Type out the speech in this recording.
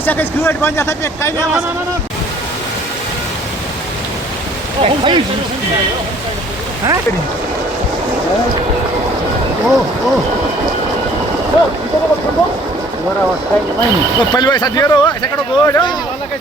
अशा काही स्क्रूट बंद जातात ते काही नाही पहिली वेळेस दिएर हो याच्याकडे गोड काही